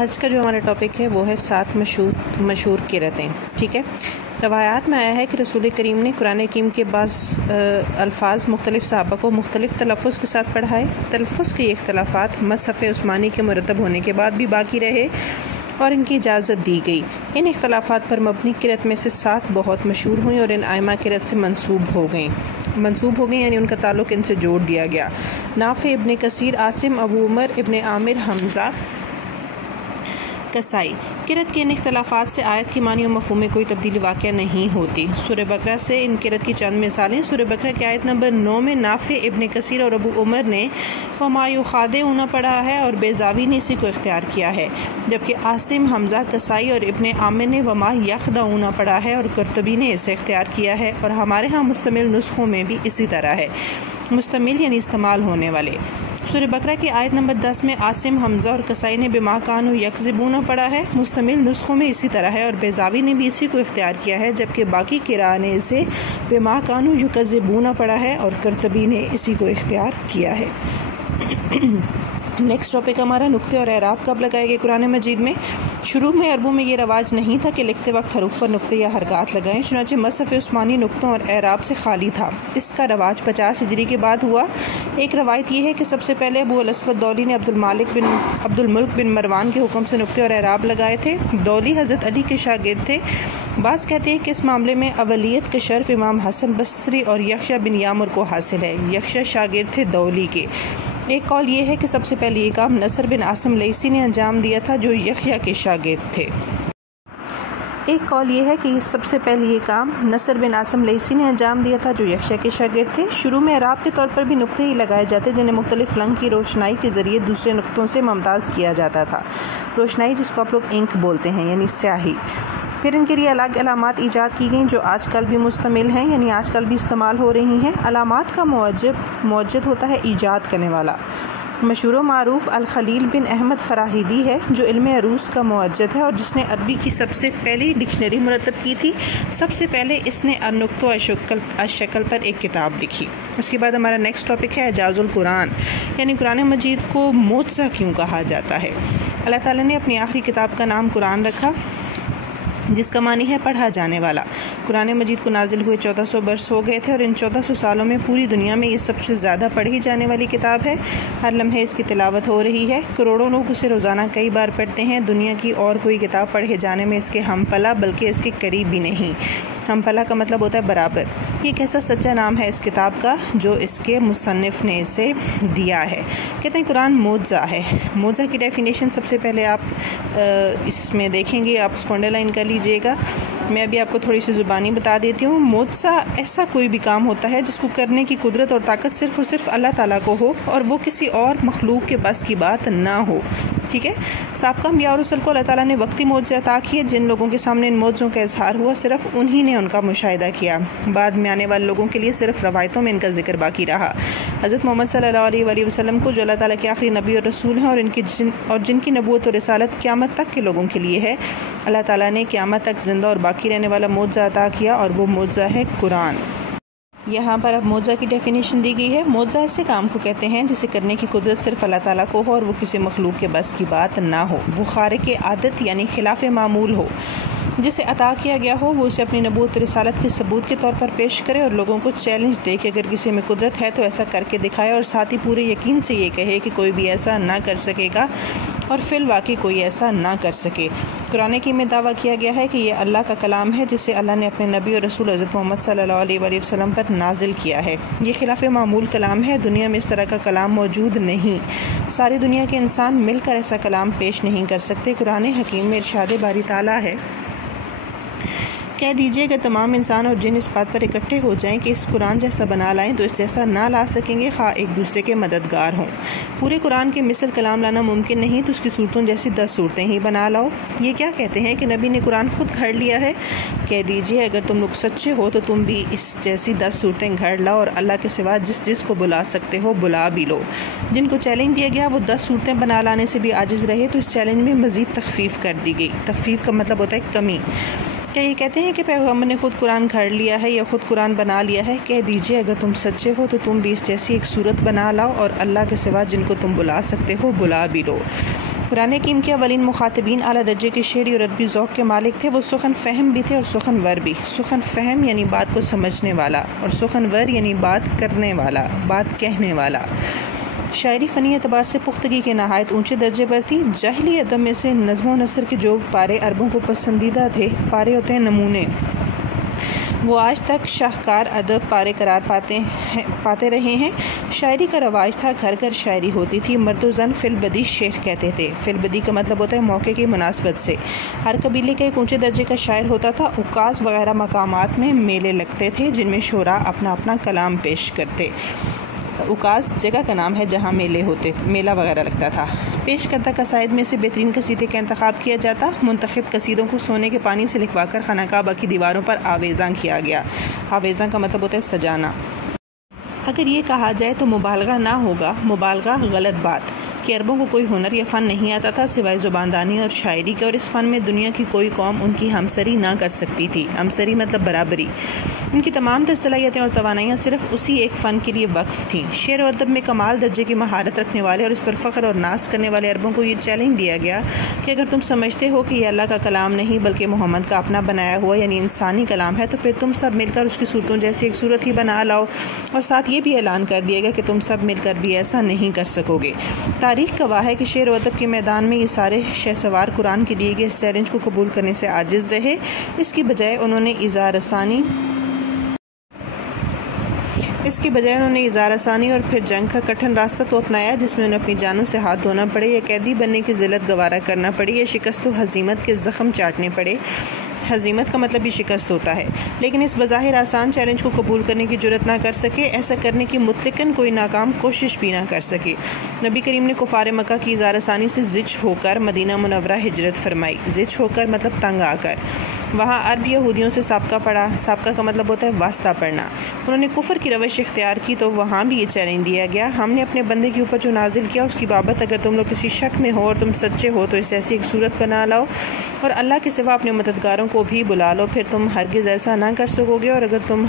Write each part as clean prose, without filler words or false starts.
آج کا جو ہمارا ٹاپک ہے وہ ہے 7 مشہور قرأتیں. ٹھیک ہے. روایات میں آیا ہے کہ رسول کریم نے قرآن حکیم کے بعض الفاظ مختلف صحابہ کو مختلف تلفظ کے ساتھ پڑھائے. تلفظ کے اختلافات مصحف عثمانی کے مرتب ہونے کے بعد بھی باقی رہے اور ان کی اجازت دی گئی. ان اختلافات پر مبنی قرأت میں سے 7 بہت مشہور ہوئیں اور ان ائمہ قرأت سے منسوب ہو گئیں یعنی ان کا تعلق ان سے جوڑ دیا گیا. نافع ابن کثیر، عاصم، ابو عمر ابن عامر، حمزہ، کسائی. قرأت کے ان اختلافات سے آیت کی معنی و مفہوم میں کوئی تبدیلی واقع نہیں ہوتی. سورہ بقرہ سے ان قرأت کی چند مثالیں. سورہ بقرہ کی آیت نمبر 9 میں نافع ابن کثیر اور ابو عمر نے وما یخادعون پڑھا ہے اور بیضاوی نے اسی کو اختیار کیا ہے، جبکہ عاصم، حمزہ، کسائی اور ابن عامر نے وما یخدعون پڑھا ہے اور قرطبی نے اسے اختیار کیا ہے، اور ہمارے ہاں مستمل نسخوں میں بھی اسی طرح ہے. مستمل یعنی استعمال ہونے والے. سورہ بقرہ کی آیت نمبر 10 میں عاصم، حمزہ اور کسائی نے بما کانوا یکذبون پڑھا ہے. مستمل نسخوں میں اسی طرح ہے اور بیضاوی نے بھی اسی کو اختیار کیا ہے، جبکہ باقی قراء نے اسے بما کانوا یکذبون پڑھا ہے اور قرطبی نے اسی کو اختیار کیا ہے. نیکسٹ ٹاپک ہمارا نقطے اور اعراب کب لگائے گئے قرآن مجید میں. شروع میں عربوں میں یہ رواج نہیں تھا کہ لکھتے وقت حروف پر نقطے یا حرکات لگائیں، چنانچہ مصحف عثمانی نقطوں اور اعراب سے خالی تھا. اس کا رواج 50 ہجری کے بعد ہوا. ایک روایت یہ ہے کہ سب سے پہلے ابو الاسود دولی نے عبد الملک بن مروان کے حکم سے نقطے اور اعراب لگائے تھے. دولی حضرت علی کے شاگرد تھے. بعض کہتے ہیں کہ اس معاملے میں اولیت کا شرف امام حسن بصری اور یحییٰ بن یامر کو حاصل ہے. یحییٰ شاگرد تھے دولی کے. ایک قول یہ ہے کہ سب سے پہلے یہ کام نصر بن عاصم لیثی نے انجام دیا تھا جو یحییٰ کے شاگرد تھے. شروع میں اعراب کے طور پر بھی نقطے ہی لگائے جاتے جنہیں مختلف رنگ کی روشنائی کے ذریعے دوسرے نقطوں سے ممتاز کیا جاتا تھا. روشنائی جس کو آپ لوگ انک بولتے ہیں یعنی سیاہی. پھر ان کے لیے الگ علامات ایجاد کی گئیں جو آج کل بھی مستعمل ہیں یعنی آج کل بھی استعمال ہو رہی ہیں. علامات کا موجد ہوتا ہے ایجاد کرنے والا. مشہور و معروف الخلیل بن احمد فراہیدی ہے جو علم عروض کا موجد ہے اور جس نے عربی کی سب سے پہلی ڈکشنری مرتب کی تھی. سب سے پہلے اس نے النقط الشکل پر ایک کتاب لکھی. اس کے بعد ہمارا نیکسٹ ٹاپک ہے اعجاز القرآن یعنی قرآن مجید کو معجزہ کیوں کہا جاتا ہے. اللہ تعالیٰ نے اپنی آخری کتاب کا نام قرآن رکھا جس کا معنی ہے پڑھا جانے والا. قرآن مجید کو نازل ہوئے 1400 برس ہو گئے تھے اور ان 1400 سالوں میں پوری دنیا میں یہ سب سے زیادہ پڑھی جانے والی کتاب ہے. ہر لمحے اس کی تلاوت ہو رہی ہے. کروڑوں لوگ اسے روزانہ کئی بار پڑھتے ہیں. دنیا کی اور کوئی کتاب پڑھے جانے میں اس کے ہم پلہ بلکہ اس کے قریب بھی نہیں. ہم پلہ کا مطلب ہوتا ہے برابر. یہ ایک ایسا سچا نام ہے اس کتاب کا جو اس کے مصنف نے اسے دیا ہے. کہتے ہیں قرآن معجزہ ہے. معجزہ کی ڈیفینیشن سب سے پہلے آپ اس میں دیکھیں گے، آپ اس کو انڈر لائن کر لیجئے گا. میں ابھی آپ کو تھوڑی سی زبانی بتا دیتی ہوں. معجزہ ایسا کوئی بھی کام ہوتا ہے جس کو کرنے کی قدرت اور طاقت صرف اور صرف اللہ تعالیٰ کو ہو اور وہ کسی اور مخلوق کے بس کی بات نہ ہو. ٹھیک ہے. سابقہ انبیاء اور رسل کو اللہ تعالیٰ نے وقتی معجزے عطا کیے. جن لوگوں کے سامنے ان معجزوں کا اظہار ہوا صرف انہی نے ان کا مشاہدہ کیا. بعد میں آنے والے لوگوں کے لیے صرف روایتوں میں ان کا ذکر باقی رہا. حضرت محمد صلی اللہ علیہ وآلہ وسلم کو جو اللہ تعالیٰ کے آخری نبی اور رسول ہیں اور جن کی نبوت اور رسالت قیامت تک کے لوگوں کے لیے ہے، اللہ تعالیٰ نے قیامت تک زندہ اور باقی رہنے والا معجزہ عطا کیا اور وہ معجزہ ہے قرآن. یہاں پر اب معجزہ کی ڈیفینیشن دی گئی ہے. معجزہ ایسے کام کو کہتے ہیں جسے کرنے کی قدرت صرف اللہ تعالیٰ کو ہو اور وہ کسی مخلوق کے بس کی بات نہ ہو. وہ خارق عادت یعنی خلاف معمول ہو. جسے عطا کیا گیا ہو وہ اسے اپنی نبوت رسالت کے ثبوت کے طور پر پیش کرے اور لوگوں کو چیلنج دے کہ اگر کسی میں قدرت ہے تو ایسا کر کے دکھائے، اور ساتھ ہی پورے یقین سے یہ کہے کہ کوئی بھی ایسا نہ کر سکے گا اور فی الواقع کوئی ایسا نہ کر سکے. قرآن کی میں دعویٰ کیا گیا ہے کہ یہ اللہ کا کلام ہے جسے اللہ نے اپنے نبی اور رسول حضرت محمد صلی اللہ علیہ وآلہ وسلم پر نازل کیا ہے. یہ خلاف معمول کلام ہے. دنیا میں اس طرح کا کلام موجود نہیں. ساری دنیا کے انسان مل کر ایسا کلام پیش نہیں کر سکتے. قرآن حکیم میں ارشاد باری تعالیٰ ہے، کہہ دیجئے کہ تمام انسان اور جن اس بات پر اکٹھے ہو جائیں کہ اس قرآن جیسا بنا لائیں تو اس جیسا نہ لا سکیں گے خواہ ایک دوسرے کے مددگار ہوں. پورے قرآن کے مثل کلام لانا ممکن نہیں تو اس کی صورتوں جیسی 10 صورتیں ہی بنا لاؤ. یہ کیا کہتے ہیں کہ نبی نے قرآن خود گھڑ لیا ہے؟ کہہ دیجئے اگر تم لوگ سچے ہو تو تم بھی اس جیسی 10 صورتیں گھڑ لاؤ اور اللہ کے سوا جس کو بلا سکتے ہو بلا بھی لو. جن کو چیلنج دیا گیا وہ 10 صورتیں بنا لانے سے بھی عاجز رہے تو اس چیلنج میں مزید تخفیف کر دی گئی. تخفیف کا مطلب ہوتا ہے کمی. کیا یہ کہتے ہیں کہ پیغمبر نے خود قرآن گھڑ لیا ہے یا خود قرآن بنا لیا ہے؟ کہہ دیجئے اگر تم سچے ہو تو تم بھی اس جیسی ایک صورت بنا لاؤ اور اللہ کے سوا جن کو تم بلا سکتے ہو بلا بھی لو. قرآن حکیم کے اولین مخاطبین اعلیٰ درجے کے شعری اور ادبی ذوق کے مالک تھے۔ وہ سخن فہم بھی تھے اور سخن ور بھی۔ سخن فہم یعنی بات کو سمجھنے والا، اور سخن ور یعنی بات کرنے والا، بات کہنے والا۔ شاعری فنی اعتبار سے پختگی کے نہایت اونچے درجے پر تھی۔ جاہلی ادب میں سے نظم و نثر کے جو پارے عربوں کو پسندیدہ تھے، پارے ہوتے ہیں نمونے، وہ آج تک شاہکار ادب پارے قرار پاتے رہے ہیں۔ شاعری کا رواج تھا، گھر گھر شاعری ہوتی تھی۔ مرد و زن فی البدی شیخ کہتے تھے۔ فی البدی کا مطلب ہوتا ہے موقع کی مناسبت سے۔ ہر قبیلے کا ایک اونچے درجے کا شاعر ہوتا تھا۔ عکاظ وغیرہ مقامات میں میلے لگتے تھے جن میں شعراء اپنا اپنا کلام پیش کرتے۔ عکاظ جگہ کا نام ہے جہاں میلہ وغیرہ لگتا تھا۔ پیش کردہ قصائد میں سے بہترین قصیدے کا انتخاب کیا جاتا۔ منتخب قصیدوں کو سونے کے پانی سے لکھوا کر خانہ کعبہ کی دیواروں پر آویزاں کیا گیا۔ آویزاں کا مطلب ہوتا ہے سجانا۔ اگر یہ کہا جائے تو مبالغہ نہ ہوگا، مبالغہ غلط بات، کہ عربوں کو کوئی ہنر یا فن نہیں آتا تھا سوائے زباندانی اور شاعری کے، اور اس فن میں دنیا کی کوئی قوم ان کی ہمسری نہ کر سکتی تھی۔ ہمسری مطلب برابری۔ ان کی تمام تر صلاحیتیں اور توانائیاں صرف اسی ایک فن کے لیے وقف تھیں۔ شعر و ادب میں کمال درجے کی مہارت رکھنے والے اور اس پر فخر اور ناز کرنے والے عربوں کو یہ چیلنج دیا گیا کہ اگر تم سمجھتے ہو کہ یہ اللہ کا کلام نہیں بلکہ محمد کا اپنا بنایا ہوا یعنی انسانی کلام ہے، تو پھر تم سب مل کر اس کی صورتوں جیسی ایک صورت ہی بنا لاؤ، اور ساتھ یہ بھی اعلان کر دیا گیا کہ تم سب مل کر بھی ایسا نہیں کر سکو گے۔ تاریخ گواہ ہے کہ شعر و ادب کے میدان میں یہ سارے شہسوار قرآن کے دیے گئے اس چیلنج کو قبول کرنے سے عاجز رہے۔ اس کی بجائے انہوں نے اظہار ثانی اور پھر جنگ کا کٹھن راستہ تو اپنایا، جس میں انہیں اپنی جانوں سے ہاتھ دھونا پڑے، یا قیدی بننے کی ذلت گوارا کرنا پڑی، یا شکست و ہزیمت کے زخم چاٹنے پڑے۔ ہزیمت کا مطلب بھی شکست ہوتا ہے۔ لیکن اس بظاہر آسان چیلنج کو قبول کرنے کی جرت نہ کر سکے، ایسا کرنے کی مطلقاً کوئی ناکام کوشش بھی نہ کر سکے۔ نبی کریم نے کفار مکہ کی اظہار ثانی سے زچ ہو کر مدینہ منورہ ہجرت فرمائی۔ زچ ہو کر مطلب تنگ آ کر۔ وہاں عرب یہودیوں سے سابقہ پڑھا۔ سابقہ کا مطلب ہوتا ہے واسطہ پڑھنا۔ انہوں نے کفر کی روش اختیار کی تو وہاں بھی یہ چیلنج دیا گیا، ہم نے اپنے بندے کے اوپر جو نازل کیا اس کی بابت اگر تم لوگ کسی شک میں ہو اور تم سچے ہو تو اس ایسی ایک صورت بنا لاؤ اور اللہ کے سوا اپنے مددگاروں کو بھی بلا لو، پھر تم ہرگز ایسا نہ کر سکو گے، اور اگر تم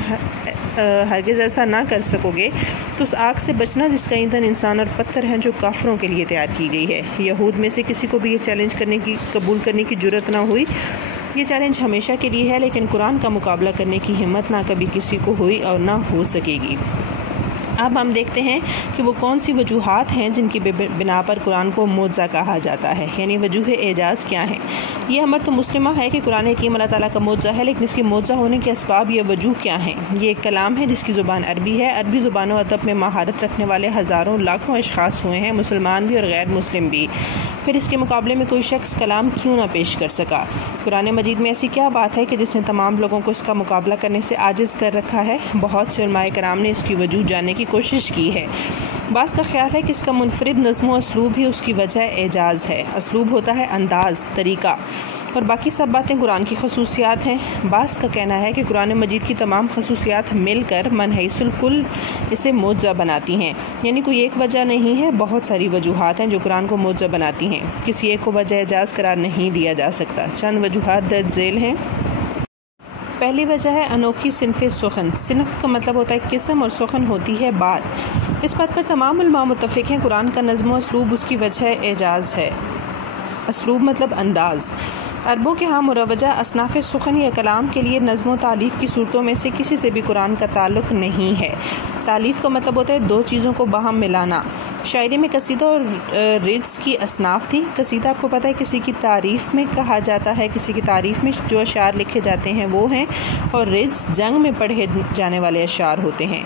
ہرگز ایسا نہ کر سکو گے تو اس آگ سے بچنا جس کا ایندھن انسان اور پتھر ہیں جو کافروں کے لیے تیار کی گئی ہے۔ یہود میں سے کسی کو بھی یہ چیلنج قبول کرنے کی جرت نہ ہوئی۔ یہ چیلنج ہمیشہ کے لیے ہے، لیکن قرآن کا مقابلہ کرنے کی ہمت نہ کبھی کسی کو ہوئی اور نہ ہو سکے گی۔ اب ہم دیکھتے ہیں کہ وہ کون سی وجوہات ہیں جن کی بنا پر قرآن کو معجزہ کہا جاتا ہے، یعنی وجوہ اعجاز کیا ہیں۔ یہ امر تو مسلمہ ہے کہ قرآن حکیم اللہ تعالیٰ کا معجزہ ہے، لیکن اس کے معجزہ ہونے کے اسباب یا وجوہ کیا ہیں۔ یہ ایک کلام ہے جس کی زبان عربی ہے۔ عربی زبان و ادب میں مہارت رکھنے والے ہزاروں لاکھوں اشخاص ہوئے ہیں، مسلمان بھی اور غیر مسلم بھی۔ پھر اس کے مقابلے میں کوئی شخص کلام کیوں نہ پیش کر سکا؟ قرآن مجید میں ایسی کیا بات ہے کہ جس نے تمام لوگوں کو اس کا مقابلہ کرنے سے عاجز کر رکھا ہے؟ بہت سے علماء کرام نے اس کی وجوہ جاننے کی کوشش کی ہے۔ بعض کا خیال ہے کہ اس کا منفرد نظم و اسلوب ہی اس کی وجہ اعجاز ہے۔ اسلوب ہوتا ہے انداز، طریقہ، اور باقی سب باتیں قرآن کی خصوصیات ہیں۔ بعض کا کہنا ہے کہ قرآن مجید کی تمام خصوصیات مل کر من حیث الکل اسے معجزہ بناتی ہیں، یعنی کوئی ایک وجہ نہیں ہے، بہت ساری وجوہات ہیں جو قرآن کو معجزہ بناتی ہیں۔ کسی ایک کو وجہ اعجاز قرار نہیں دیا جا سکتا۔ چند وجوہات درج ذیل ہیں۔ پہلی وجہ ہے انوکھی صنف سخن۔ صنف کا مطلب ہوتا ہے قسم اور سخن ہوتی ہے بات۔ اس بات پر تمام علماء متفق ہیں، قرآن کا نظم و اسلوب اس کی وجہ اعجاز ہے۔ اسلوب مطلب انداز۔ عربوں کے ہاں مروجہ اصناف سخن یا کلام کے لیے نظم و تالیف کی صورتوں میں سے کسی سے بھی قرآن کا تعلق نہیں ہے۔ تالیف کا مطلب ہوتا ہے دو چیزوں کو باہم ملانا۔ شاعری میں قصیدہ اور رجز کی اصناف تھی۔ قصیدہ آپ کو پتہ ہے کسی کی تعریف میں کہا جاتا ہے، کسی کی تعریف میں جو اشعار لکھے جاتے ہیں وہ ہیں، اور رجز جنگ میں پڑھے جانے والے اشعار ہوتے ہیں۔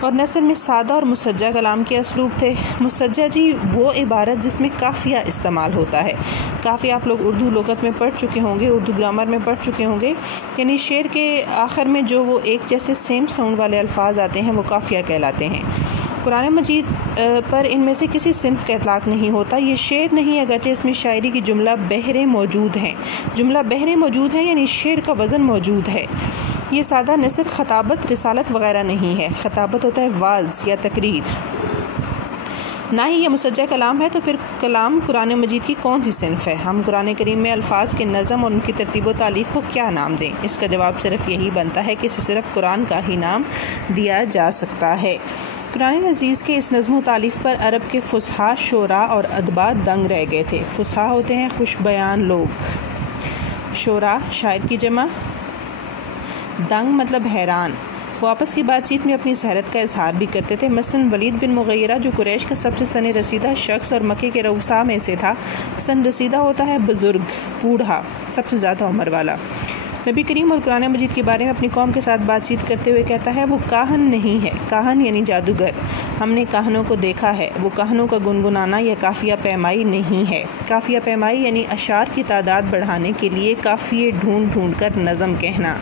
اور نثر میں سادہ اور مسجع کلام کے اسلوب تھے۔ مسجع جی وہ عبارت جس میں قافیہ استعمال ہوتا ہے۔ قافیہ آپ لوگ اردو لغت میں پڑھ چکے ہوں گے، اردو گرامر میں پڑھ چکے ہوں گے، یعنی شعر کے آخر میں جو وہ ایک جیسے سیم ساؤنڈ والے الفاظ آتے ہیں وہ قافیہ کہلاتے ہیں۔ قرآن مجید پر ان میں سے کسی صنف کا اطلاق نہیں ہوتا۔ یہ شعر نہیں، اگرچہ اس میں شاعری کی جملہ بہریں موجود ہیں۔ جملہ بہریں موجود ہیں یعنی شعر کا وزن موجود ہے۔ یہ سادہ نثر خطابت، رسالت وغیرہ نہیں ہے۔ خطابت ہوتا ہے واعظ یا تقریر، نہ ہی یہ مسجع کلام ہے۔ تو پھر کلام قرآن مجید کی کون سی صنف ہے؟ ہم قرآن کریم میں الفاظ کے نظم اور ان کی ترتیب و تالیف کو کیا نام دیں؟ اس کا جواب صرف یہی بنتا ہے کہ اسے صرف قرآن کا ہی نام دیا جا سکتا ہے۔ قرآن عزیز کے اس نظم و تالیف پر عرب کے فصحا، شعراء اور ادبا دنگ رہ گئے تھے۔ فصحا ہوتے ہیں خوش بیان لوگ، شعراء شاعر کی جمع، دنگ مطلب حیران۔ وہ آپس کی بات چیت میں اپنی حیرت کا اظہار بھی کرتے تھے۔ مثلاً ولید بن مغیرہ جو قریش کا سب سے سن رسیدہ شخص اور مکے کے رؤساء میں سے تھا، سن رسیدہ ہوتا ہے بزرگ، بوڑھا، سب سے زیادہ عمر والا، نبی کریم اور قرآن مجید کے بارے میں اپنی قوم کے ساتھ بات چیت کرتے ہوئے کہتا ہے وہ کاہن نہیں ہے، کاہن یعنی جادوگر، ہم نے کاہنوں کو دیکھا ہے، وہ کاہنوں کا گنگنانا یا قافیہ پیمائی نہیں ہے۔ قافیہ پیمائی یعنی اشعار کی تعداد بڑھانے کے لیے قافیے ڈھونڈ ڈھونڈ کر نظم کہنا،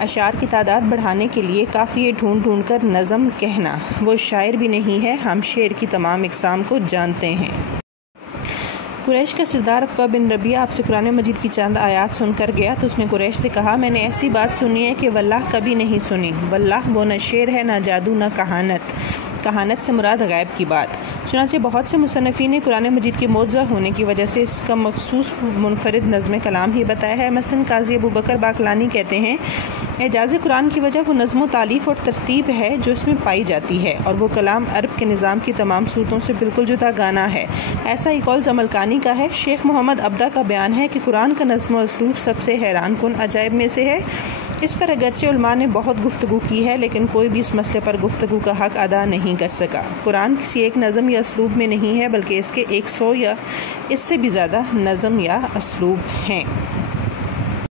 اشعار کی تعداد بڑھانے کے لیے قافیے ڈھونڈ ڈھونڈ کر نظم کہنا۔ وہ شاعر بھی نہیں ہے، ہم شعر کی تمام اقسام کو جانتے ہیں۔ قریش کا سردار عتبہ بن ربیعہ آپ سے قرآن مجید کی چند آیات سن کر گیا تو اس نے قریش سے کہا میں نے ایسی بات سنی ہے کہ واللہ کبھی نہیں سنی۔ واللہ وہ نہ شعر ہے، نہ جادو، نہ کہانت۔ کہانت سے مراد غیب کی بات۔ چنانچہ بہت سے مصنفین نے قرآن مجید کی معجزہ ہونے کی وجہ سے اس کا مخصوص منفرد نظم کلام ہی بتایا ہے۔ مثلا قاضی ابو بکر باقلانی کہتے ہیں اعجاز قرآن کی وجہ وہ نظم و تالیف اور ترتیب ہے جو اس میں پائی جاتی ہے، اور وہ کلام عرب کے نظام کی تمام صورتوں سے بالکل جدا گانا ہے۔ ایسا ہی قول زملکانی کا ہے۔ شیخ محمد عبدہ کا بیان ہے کہ قرآن کا نظم و اسلوب سب سے حیران کن عجائب میں سے ہے۔ اس پر اگرچہ علماء نے بہت گفتگو کی ہے لیکن کوئی بھی اس مسئلے پر گفتگو کا حق ادا نہیں کر سکا۔ قرآن کسی ایک نظم یا اسلوب میں نہیں ہے بلکہ اس کے 100 یا اس سے بھی زیادہ نظم یا اسلوب ہیں۔